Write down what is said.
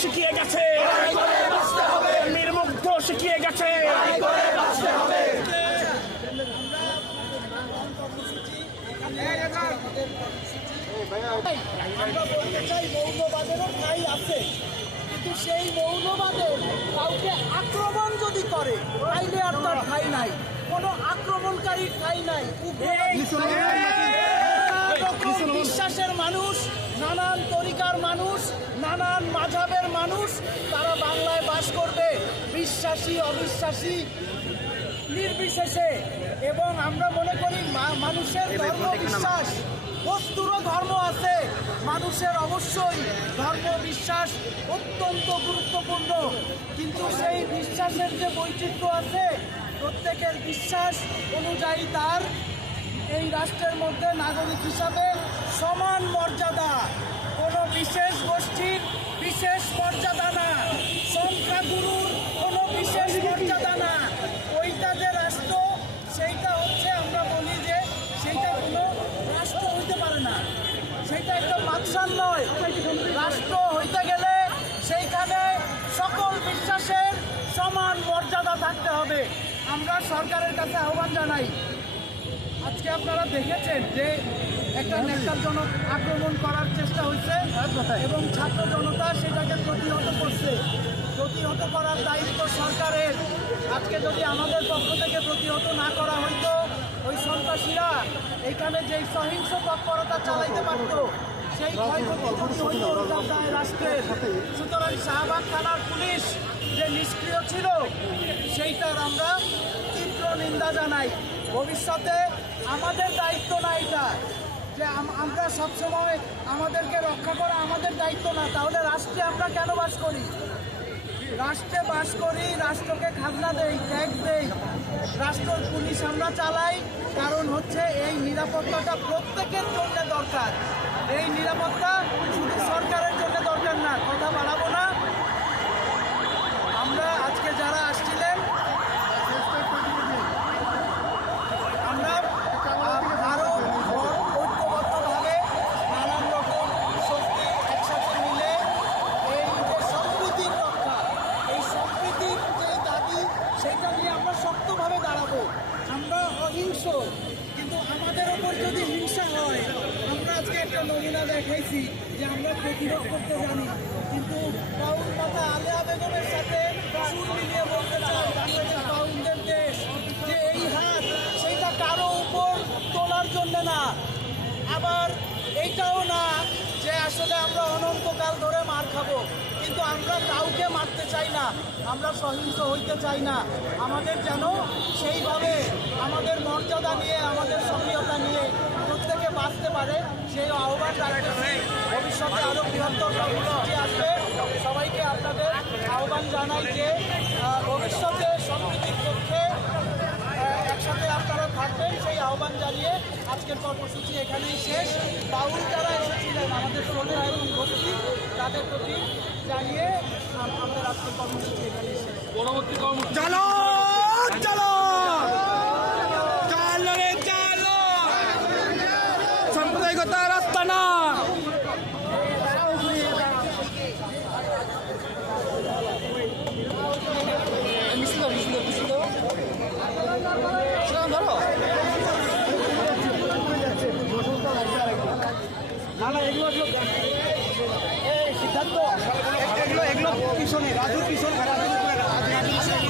শিখিয়ে গেছে মীর মুগ্ধ শিখিয়ে গেছে আমরা বলতে চাই মৌলবাদেরও ঠাই আছে কিন্তু সেই মৌলবাদের কাউকে আক্রমণ যদি করে তাইলে আর তার ঠাই নাই কোনো আক্রমণকারীর ঠাই নাই বিশ্বাসের মানুষ নানান তরিকার মানুষ নানান মাঝাবের মানুষ তারা বাংলায় বাস করবে। বিশ্বাসী অবিশ্বাসী নির্বিশেষে। এবং আমরা মনে করি মা- মানুষের ধর্ম বিশ্বাস বস্তুরও ধর্ম আছে। মানুষের অবশ্যই ধর্ম বিশ্বাস অত্যন্ত গুরুত্বপূর্ণ। কিন্তু সেই বিশ্বাসের যে বৈচিত্র্য আছে প্রত্যেকের বিশ্বাস অনুযায়ী তার এই রাষ্ট্রের মধ্যে নাগরিক হিসাবে সমান মর্যাদা। কোনো বিশেষ গোষ্ঠীর বিশেষ মর্যাদা না। সংখ্যাগুরুর কোনো বিশেষ মর্যাদা না। ওইটা যে রাষ্ট্র, সেইটা হচ্ছে আমরা বলি যে সেইটা কোনো রাষ্ট্র হইতে পারে না। সেইটা একটা বাদশার নয়। রাষ্ট্র হইতে গেলে সেইখানে সকল বিশ্বাসের সমান মর্যাদা থাকতে হবে। আমরা সরকারের কাছে আহ্বান জানাই। আজকে আপনারা দেখেছেন যে একটা নেতারজনক আক্রমণ করার চেষ্টা হয়েছে এবং ছাত্র জনতা সেটাকে প্রতিহত করছে। প্রতিহত করার দায়িত্ব সরকারের। আজকে যদি আমাদের পক্ষ থেকে প্রতিহত না করা হইতো, ওই সন্ত্রাসীরা এখানে যে সহিংস তৎপরতা চালাইতে পারত, সেই ক্ষয়ক্ষতি রাষ্ট্রের। সুতরাং শাহবাগ থানার পুলিশ যে নিষ্ক্রিয় ছিল, সেইটার আমরা তীব্র নিন্দা জানাই। ভবিষ্যতে আমাদের দায়িত্ব না এটা। যে আমরা সবসময় আমাদেরকে রক্ষা করা আমাদের দায়িত্ব না, তাহলে রাষ্ট্রে আমরা কেন বাস করি? রাষ্ট্রে বাস করি, রাষ্ট্রকে খাজনা দেই, ট্যাক্স দেই। রাষ্ট্র পুলিশ আমরা চালাই, কারণ হচ্ছে এই নিরাপত্তাটা প্রত্যেকের জন্য দরকার। এই নিরাপত্তা শুধু সরকারের জন্য দরকার না কথা বাড়াবো না আমরা আজকে যারা আসছিলেন আমরা আরও ঐক্যবদ্ধভাবে নানান রকম শক্তি একসাথে মিলে এই যে সম্প্রীতির রক্ষা এই সম্প্রীতির যে দাবি সেইটা নিয়ে আমরা শক্তভাবে দাঁড়াবো আমরা কিন্তু আমাদের ওপর যদি হিংসা হয়, আমরা আজকে একটা নমুনা দেখাইছি যে আমরা প্রতিরোধ করতে জানি। কিন্তু বাউল মাতা আলেয়া বেগমের সাথে সুর মিলিয়ে বলতে চাই, বাংলাদেশ দেশ যে এই হাত, সেইটা কারও উপর তোলার জন্য না। আবার এইটাও না যে আসলে আমরা অনন্তকাল ধরে মার খাব। আমরা কাউকে মারতে চাই না, আমরা সহিংস হইতে চাই না। আমাদের যেন সেইভাবে আমাদের মর্যাদা নিয়ে, আমাদের সক্রিয়তা নিয়ে প্রত্যেকে বাঁচতে পারে, সেই আহ্বান রাখতেছি ভবিষ্যতে আরও বৃহত্তর কর্মসূচি আসবে। সবাইকে আপনাদের আহ্বান জানাই যে ভবিষ্যতে সম্প্রীতির পক্ষে একসাথে আপনারা থাকবেন, সেই আহ্বান জানিয়ে আজকের কর্মসূচি এখানেই শেষ। বাউল যারা এসেছিলেন, আমাদের শ্রদ্ধা এবং ভক্তি তাদের প্রতি জানিয়ে আম- আমাদের আজকের কর্মসূচি এখানেই শেষ। চলো চলো চালো রে চালো সাম্প্রদায়িকতা রাস্তা না। না না এগুলো এই সিদ্ধান্ত। এগুলো এগুলো পিছনে রাজুর পিছনে রাজুর